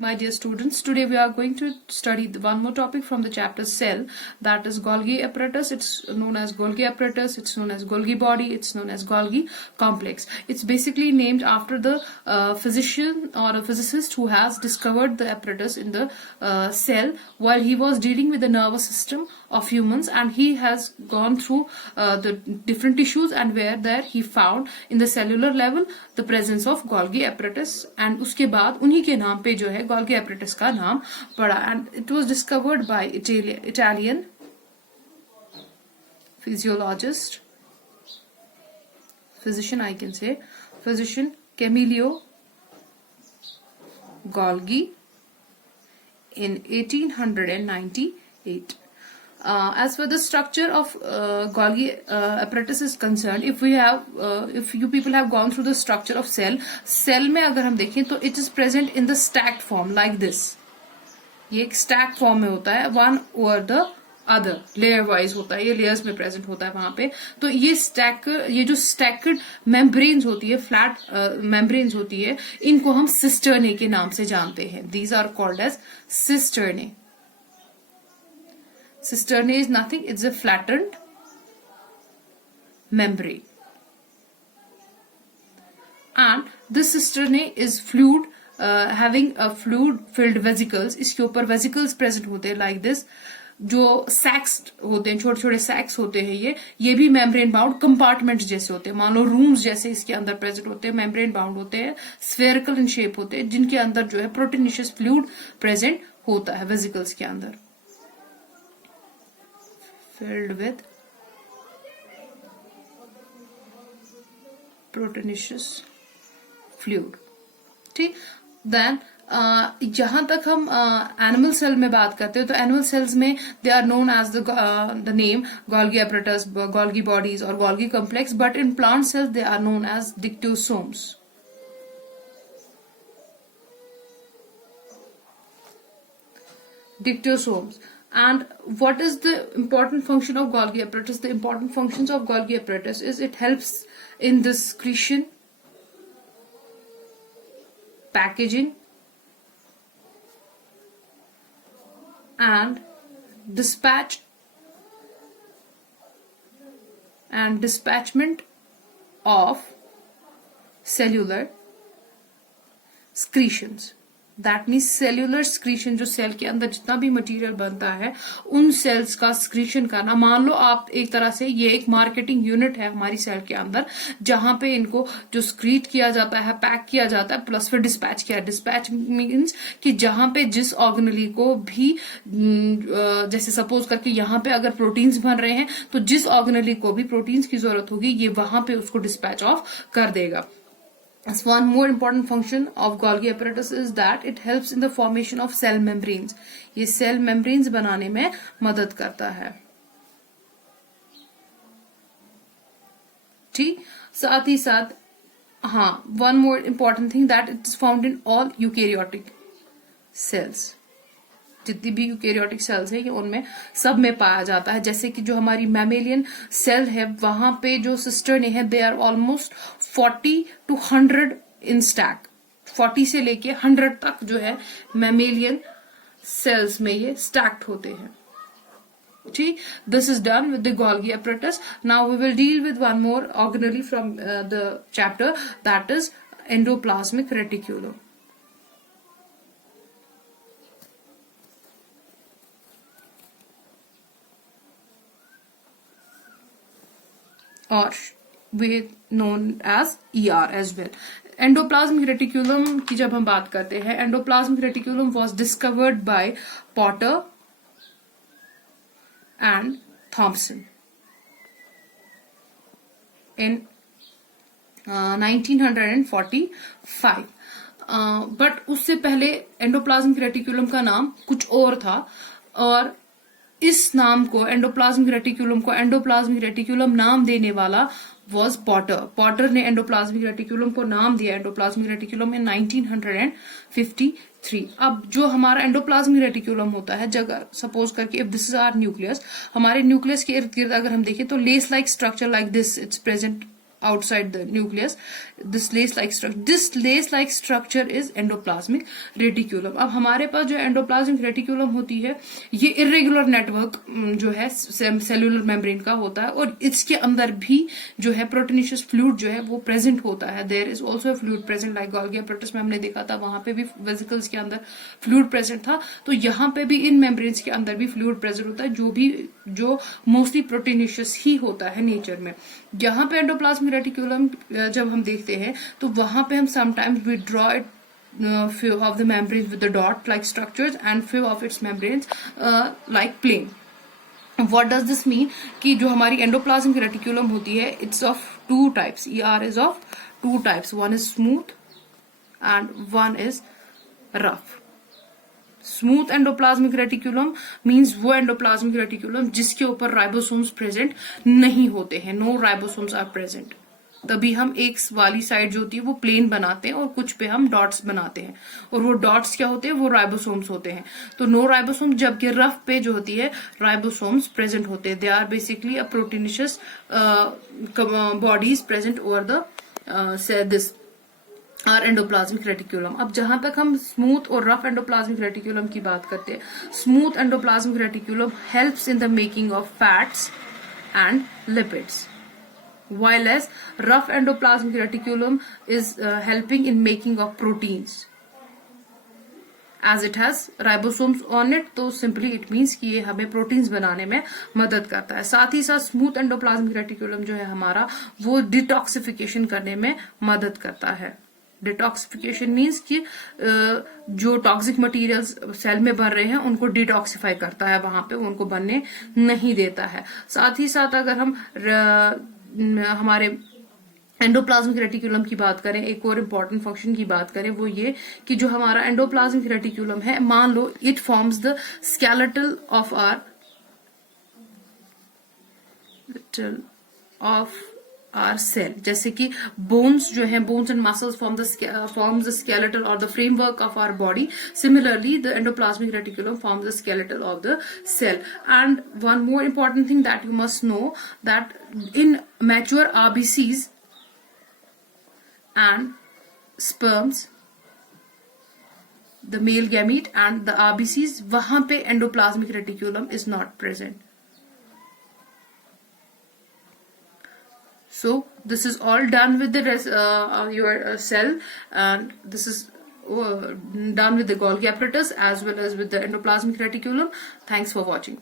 My dear students, today we are going to study one more topic from the chapter cell, that is Golgi apparatus. It's known as Golgi apparatus, it's known as Golgi body, it's known as Golgi complex. It's basically named after the physician or a physicist who has discovered the apparatus in the cell while he was dealing with the nervous system of humans, and he has gone through the different tissues, and where there he found in the cellular level the presence of Golgi apparatus, and उसके बाद उन्हीं के नाम पे जो है Golgi apparatus का नाम पड़ा, and it was discovered by Italian physiologist, physician I can say, physician Camillo Golgi in 1898. As for the structure of Golgi apparatus is concerned, if you people have gone through the structure of cell में अगर हम देखें तो it is present in the stacked form like this. ये एक stacked form में होता है, one over the other, layer wise होता है, ये layers में present होता है वहां पे. तो ये जो stacked membranes होती है, flat membranes होती है, इनको हम cisternae के नाम से जानते हैं. These are called as cisternae. Cisternae is nothing, it's a flattened membrane. And this cisternae is fluid, having a fluid filled vesicles. इसके ऊपर vesicles present होते हैं like this. जो sacs होते हैं, छोटे छोटे sacs होते हैं, ये भी membrane bound compartments जैसे होते हैं, मान लो rooms जैसे इसके अंदर present होते हैं, membrane bound होते हैं, spherical in shape होते हैं, जिनके अंदर जो है proteinaceous fluid present होता है vesicles के अंदर, filled with proteinaceous fluid. ठीक, then जहां तक हम एनिमल सेल में बात करते हैं तो एनिमल सेल्स में they are known as the name Golgi apparatus, Golgi bodies और Golgi complex, but in plant cells they are known as dictyosomes. Dictyosomes. And what is the important function of Golgi apparatus? The important functions of Golgi apparatus is it helps in the secretion, packaging, and dispatchment of cellular secretions. That means cellular secretion, जो cell के अंदर जितना भी material बनता है उन sales का secretion करना. मान लो आप एक तरह से ये एक मार्केटिंग यूनिट है हमारी सेल के अंदर, जहां पे इनको जो स्क्रीट किया जाता है, पैक किया जाता है, प्लस फिर डिस्पैच किया. डिस्पैच मीन्स कि जहां पे जिस ऑर्गेनली को भी, जैसे सपोज करके यहाँ पे अगर प्रोटीन्स बन रहे हैं तो जिस ऑर्गेनली को भी प्रोटीन्स की जरूरत होगी ये वहां पे उसको डिस्पैच ऑफ कर देगा. As one more important function of Golgi apparatus is that it helps in the formation of cell membranes. ये cell membranes बनाने में मदद करता है. ठीक, साथ ही साथ हाँ, one more important thing that it is found in all eukaryotic cells. जितनी भी यूकेरियोटिक सेल्स है ये उनमें सब में पाया जाता है. जैसे कि जो हमारी मैमेलियन सेल है वहां पे जो सिस्टर्ने है they are almost 40 to 100 in stack. 40 से लेके 100 तक जो है मैमेलियन सेल्स में ये स्टैक्ड होते हैं. ठीक, this is done with the Golgi apparatus. Now we will deal with one more organelle from the chapter, that is endoplasmic reticulum. और we known as ER as well. Endoplasmic reticulum की जब हम बात करते हैं, endoplasmic reticulum was discovered by Potter and Thomson in 1945. But उससे पहले endoplasmic reticulum का नाम कुछ और था, और इस नाम को एंडोप्लाज्मिक रेटिकुलम नाम देने वाला वॉज पॉटर. पॉटर ने एंडोप्लाज्मिक रेटिकुलम को नाम दिया एंडोप्लाज्मिक रेटिकुलम इन 1953. अब जो हमारा एंडोप्लाज्मिक रेटिकुलम होता है, जगह सपोज करके if this is our nucleus, हमारे न्यूक्लियस के इर्द गिर्द अगर हम देखें तो lace like structure like this it's present outside the nucleus. This lace like structure is endoplasmic reticulum. अब हमारे पास जो एंडोप्लाज्मिक रेटिकुलम होती है ये इरेगुलर नेटवर्क जो है सेलुलर मेम्ब्रेन का होता है और इसके अंदर भी जो है प्रोटीनेशियस फ्लूइड जो है वो प्रेजेंट होता है. There is also fluid present like Golgi apparatus में हमने देखा था, वहां पे भी वेसिकल्स के अंदर फ्लूइड प्रेजेंट था. तो यहाँ पे भी इन मेम्ब्रेन्स के अंदर भी फ्लूइड प्रेजेंट होता है जो मोस्टली प्रोटीनेशियस ही होता है नेचर में. यहाँ पे एंडोप्लाज्मिक रेटिकुलम जब हम देखते हैं तो वहां पे हम sometimes we draw it few of the membranes with the dot like structures and few of its membranes like plane. What does this mean कि जो हमारी एंडोप्लाज्मिक रेटिकुलम होती है it's of two types. ER is of two types. One is smooth and one is rough. Smooth endoplasmic reticulum means वो endoplasmic reticulum जिसके ऊपर ribosomes present नहीं होते हैं. No ribosomes are present. तभी हम एक वाली साइड जो होती है वो प्लेन बनाते हैं और कुछ पे हम डॉट्स बनाते हैं और वो डॉट्स क्या होते हैं, वो राइबोसोम्स होते हैं. तो नो राइबोसोम, जबकि रफ पे जो होती है राइबोसोम्स प्रेजेंट होते हैं. They are basically a proteinaceous bodies present over the this R endoplasmic reticulum. अब जहां तक हम स्मूथ और रफ एंडोप्लाज्मिक रेटिकुलम की बात करते हैं, smooth endoplasmic reticulum helps in the making of fats and lipids, while as rough endoplasmic reticulum is helping in making of proteins. As it has ribosomes on it, तो simply it means कि ये हमें proteins बनाने में मदद करता है. साथ ही साथ स्मूथ एंडोप्लाज्मिक रेटिकुलम जो है हमारा वो डिटॉक्सिफिकेशन करने में मदद करता है. डिटॉक्सिफिकेशन मीन्स कि जो टॉक्सिक मटेरियल्स सेल में बन रहे हैं उनको डिटॉक्सिफाई करता है, वहां पे उनको बनने नहीं देता है. साथ ही साथ अगर हम हमारे एंडोप्लाज्मिक रेटिकुलम की बात करें, एक और इम्पॉर्टेंट फंक्शन की बात करें, वो ये कि जो हमारा एंडोप्लाज्मिक रेटिकुलम है, मान लो it forms the skeletal of our cell. जैसे कि बोन्स जो है, bones and muscles forms the skeletal और the framework of our body. Similarly the endoplasmic reticulum forms the skeletal of the cell. And one more important thing that you must know that in mature RBCs and sperms, the male gamete and the RBCs, वहां पे endoplasmic reticulum is not present. So this is all done with the your cell, and this is done with the Golgi apparatus as well as with the endoplasmic reticulum. Thanks for watching.